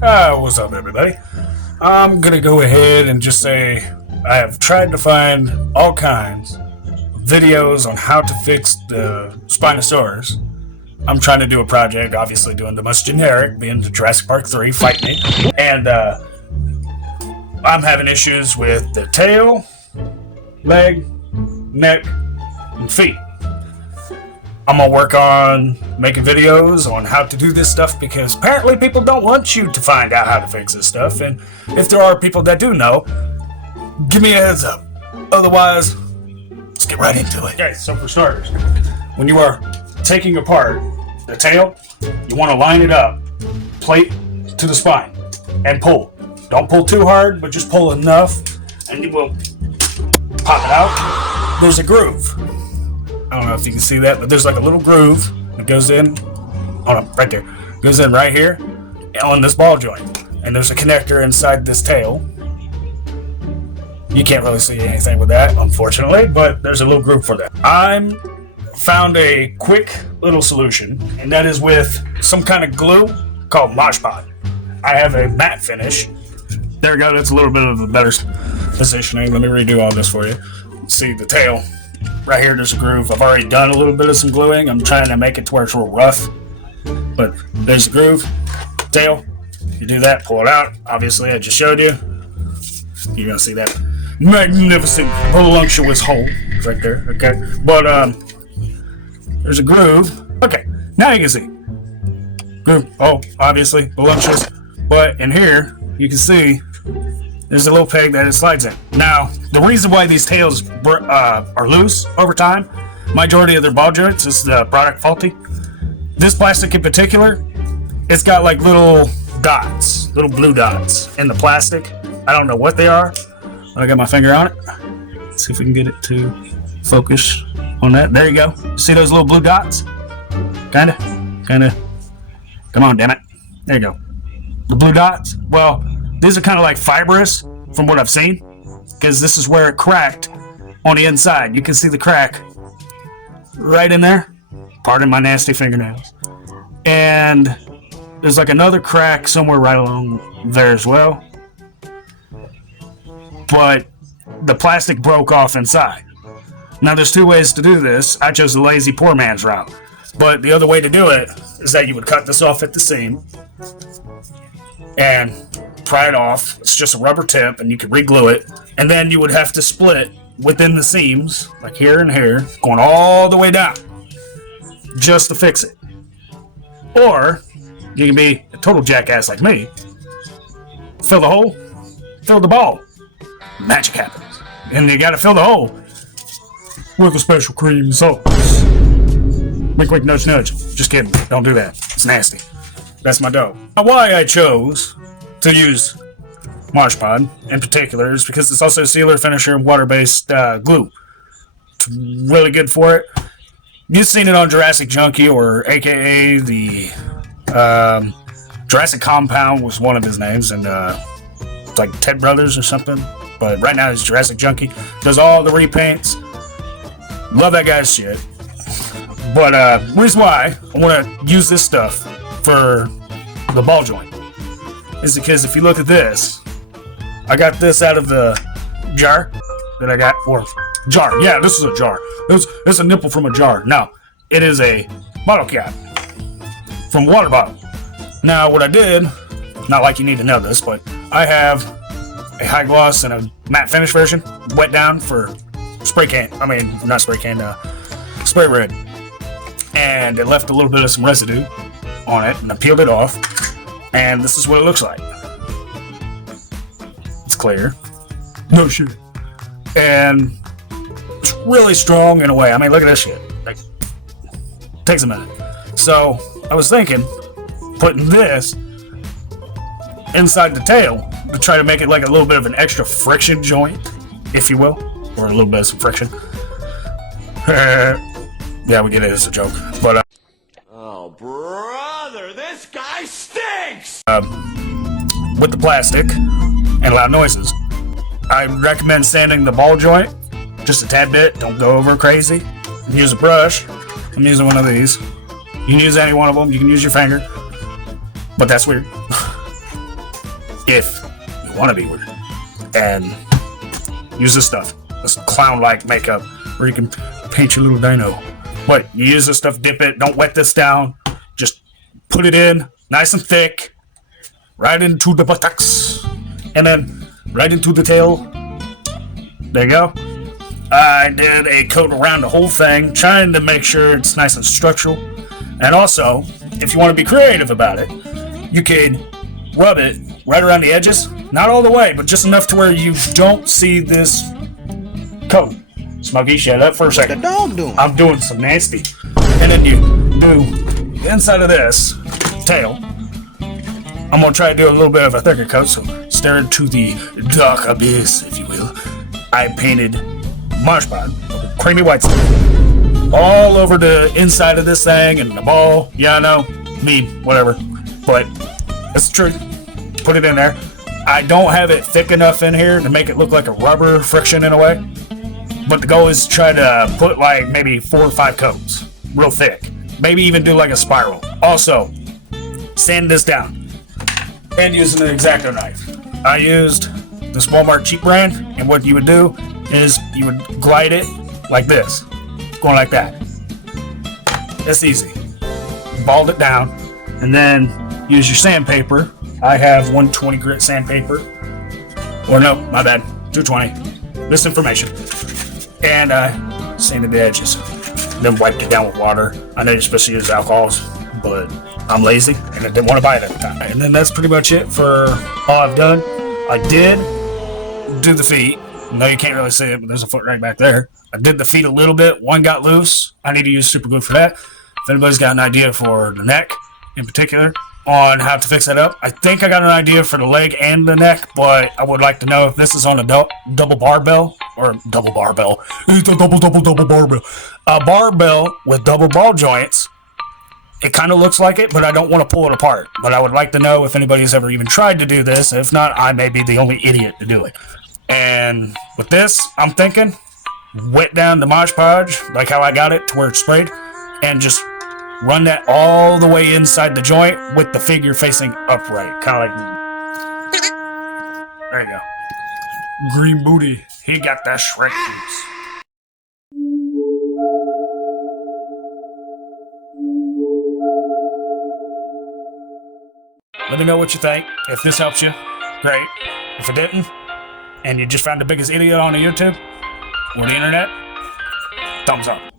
What's up, everybody? I'm gonna go ahead and just say I have tried to find all kinds of videos on how to fix the Spinosaurus. I'm trying to do a project, obviously doing the most generic, being the Jurassic Park 3, Fight Me. And I'm having issues with the tail, leg, neck, and feet. I'm gonna work on making videos on how to do this stuff because apparently people don't want you to find out how to fix this stuff, and if there are people that do know, give me a heads up. Otherwise, let's get right into it. Okay, so for starters, when you are taking apart the tail, you want to line it up, plate to the spine, and pull. Don't pull too hard, but just pull enough, and you will pop it out. There's a groove. I don't know if you can see that, but there's like a little groove that goes in. Oh no, right there. Goes in right here on this ball joint. And there's a connector inside this tail. You can't really see anything with that, unfortunately, but there's a little groove for that. I found a quick little solution, and that is with some kind of glue called Mod Podge. I have a matte finish. There we go, that's a little bit of a better positioning. Let me redo all this for you. See the tail. Right here, there's a groove. I've already done a little bit of some gluing. I'm trying to make it to where it's real rough. But there's the groove. Tail. You do that, pull it out. Obviously, I just showed you. You're going to see that magnificent, voluptuous hole right there. Okay. But, there's a groove. Okay. Now you can see. Groove. Oh, obviously, voluptuous. But in here, you can see there's a little peg that it slides in. Now, the reason why these tails are loose over time, majority of their ball joints is the product faulty. This plastic in particular, it's got like little dots, little blue dots in the plastic. I don't know what they are, but I got my finger on it. Let's see if we can get it to focus on that. There you go. See those little blue dots? Kinda. Come on, damn it. There you go. The blue dots. Well, these are kind of like fibrous from what I've seen, because this is where it cracked on the inside. You can see the crack right in there. Pardon my nasty fingernails. And there's like another crack somewhere right along there as well. But the plastic broke off inside. Now there's two ways to do this. I chose the lazy poor man's route. But the other way to do it is that you would cut this off at the seam and pry it off. It's just a rubber tip, and you can re-glue it. And then you would have to split within the seams, like here and here, going all the way down, just to fix it. Or you can be a total jackass like me, fill the hole, fill the ball. Magic happens. And you gotta fill the hole with a special cream sauce. Wink, wink, nudge, nudge. Just kidding. Don't do that. It's nasty. That's my dough. Now, why I chose to use Mod Podge in particular is because it's also a sealer, finisher, and water-based glue. It's really good for it. You've seen it on Jurassic Junkie, or AKA the Jurassic Compound was one of his names, and like Ted Brothers or something. But right now he's Jurassic Junkie. Does all the repaints. Love that guy's shit. But reason why I want to use this stuff for the ball joint is because if you look at this, I got this out of the jar that I got, or jar. Yeah, this is a jar. It's a nipple from a jar. Now, it is a bottle cap from a water bottle. Now, what I did, not like you need to know this, but I have a high gloss and a matte finish version, wet down for spray red. And it left a little bit of some residue on it, and I peeled it off, and this is what it looks like. It's clear. No shit. And it's really strong in a way. I mean, look at this shit. Like, it takes a minute. So, I was thinking, putting this inside the tail to try to make it like a little bit of an extra friction joint, if you will, or a little bit of some friction. Yeah, we get it as a joke, but oh, brother, this guy stinks! With the plastic and loud noises, I recommend sanding the ball joint just a tad bit. Don't go over crazy. Use a brush. I'm using one of these. You can use any one of them. You can use your finger, but that's weird. if you want to be weird. And use this stuff, this clown-like makeup, where you can paint your little dino. But you use this stuff, dip it, don't wet this down. Just put it in, nice and thick, right into the buttocks, and then right into the tail. There you go. I did a coat around the whole thing, trying to make sure it's nice and structural. And also, if you want to be creative about it, you could rub it right around the edges. Not all the way, but just enough to where you don't see this coat. Smuggy, shut up for a second. The dog doing? I'm doing some nasty. And then you do the inside of this tail. I'm going to try to do a little bit of a thicker coat, so stare into the dark abyss, if you will. I painted Mod Podge, creamy white stuff, all over the inside of this thing and the ball. Yeah, I know, me, whatever. But it's the truth. Put it in there. I don't have it thick enough in here to make it look like a rubber friction in a way. But the goal is to try to put like maybe 4 or 5 coats, real thick. Maybe even do like a spiral. Also, sand this down. And using an X-Acto knife. I used this Walmart cheap brand, and what you would do is you would glide it like this, going like that. It's easy. Balled it down, and then use your sandpaper. I have 120 grit sandpaper. Or no, my bad, 220. Misinformation. And I sanded the edges. Then wiped it down with water. I know you're supposed to use alcohols, but I'm lazy and I didn't want to buy it at the time. And then that's pretty much it for all I've done. I did do the feet. No, you can't really see it, but there's a foot right back there. I did the feet a little bit. One got loose. I need to use super glue for that. If anybody's got an idea for the neck in particular on how to fix that up, I think I got an idea for the leg and the neck, but I would like to know if this is on a double barbell or double barbell. It's a double barbell. A barbell with double ball joints. It kind of looks like it, but I don't want to pull it apart. But I would like to know if anybody's ever even tried to do this. If not, I may be the only idiot to do it. And with this, I'm thinking wet down the Mod Podge, like how I got it to where it's sprayed, and just run that all the way inside the joint with the figure facing upright. Kind of like... There you go. Green Booty. He got that Shrek juice. Let me know what you think. If this helps you, great. If it didn't, and you just found the biggest idiot on the YouTube or the internet, thumbs up.